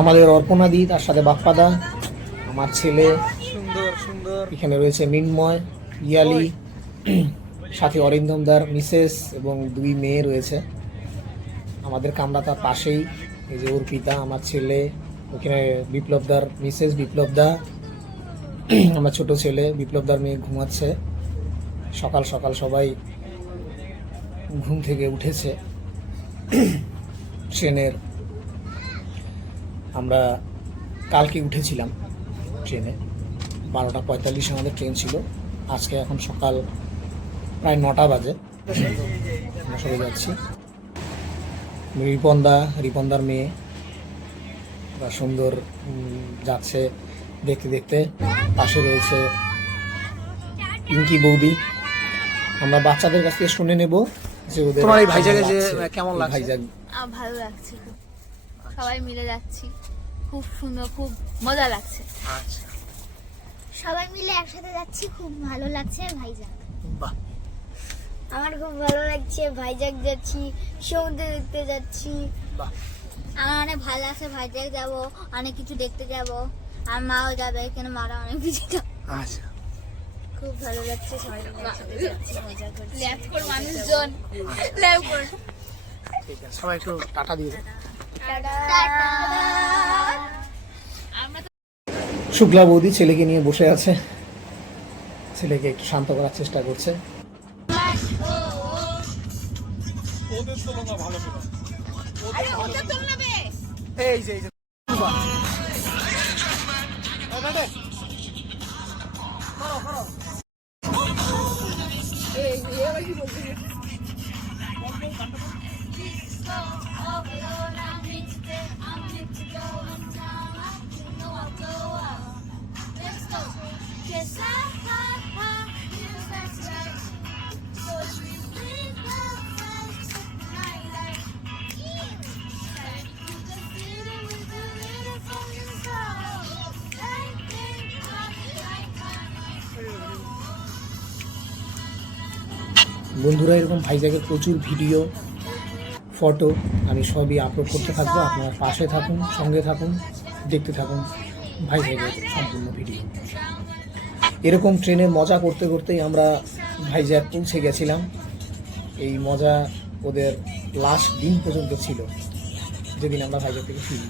আমাদের অর্পণাদি, তার সাথে বাপ্পাদা, আমার ছেলে, সুন্দর সুন্দর। এখানে রয়েছে মিন্ময়, ইয়ালি, সাথে অরিন্দমদার মিসেস এবং 2 মেয়ে রয়েছে। আমাদের কামরা তার পাশেই, এই যে অর্পিতা আমার ছেলে, ওখানে বিপ্লবদার মিসেস, বিপ্লবদা, আমার ছোট ছেলে, বিপ্লবদার মেয়ে ঘুমাচ্ছে। সকাল সকাল সবাই ঘুম থেকে উঠেছে। ট্রেনের আমরা কালকে উঠেছিলাম ট্রেনে, 12:45 আমাদের ট্রেন ছিল। আজকে এখন সকাল প্রায় 9টা বাজে, আমরা সবাই যাচ্ছি। রিপনদার মেয়ে, ওরা সুন্দর যাচ্ছে দেখতে দেখতে। পাশে রয়েছে পিঙ্কি বৌদি। আমরা বাচ্চাদের কাছ থেকে শুনে নেব যে ওদের তোমার এই ভাইজাগে যে কেমন লাগছে? ভাইজাগ ভালো লাগছে, সবাই মিলে যাচ্ছি, খুব সুন্দর, খুব মজা লাগছে। আচ্ছা, সবাই মিলে একসাথে যাচ্ছি, খুব ভালো লাগছে। ভাইজাগ, বাহ, আমার খুব ভালো লাগছে। ভাইজাগ যাচ্ছি, সমুদ্র দেখতে যাচ্ছি। বাহ। আমার অনেক ভালো লাগছে। ভাইজাগ যাব, অনেক কিছু দেখতে যাব। আর মাও যাবে, এখানে মারা অনেক কিছু যাবে। আচ্ছা, খুব ভালো লাগছে, সবাই মিলে একসাথে যাচ্ছি, মজা করছি। ল্যাব কর মানুষজন, ল্যাব কর। ঠিক আছে, সবাই একটু টাটা দিয়ে দাও। শুক্লা বৌদি ছেলেকে নিয়ে বসে আছে, ছেলেকে একটু শান্ত করার চেষ্টা করছে। এই যে বাহ। বন্ধুরা, এরকম ভাইজাগের প্রচুর ভিডিও, ফটো আমি সবই আপলোড করতে থাকবো। আপনারা পাশে থাকুন, সঙ্গে থাকুন, দেখতে থাকুন ভাইজাগের সম্পূর্ণ ভিডিও। এরকম ট্রেনে মজা করতে করতেই আমরা ভাইজাগ পৌঁছে গেছিলাম। এই মজা ওদের লাস্ট দিন পর্যন্ত ছিল, যেদিন আমরা ভাইজাগ থেকে ফিরি।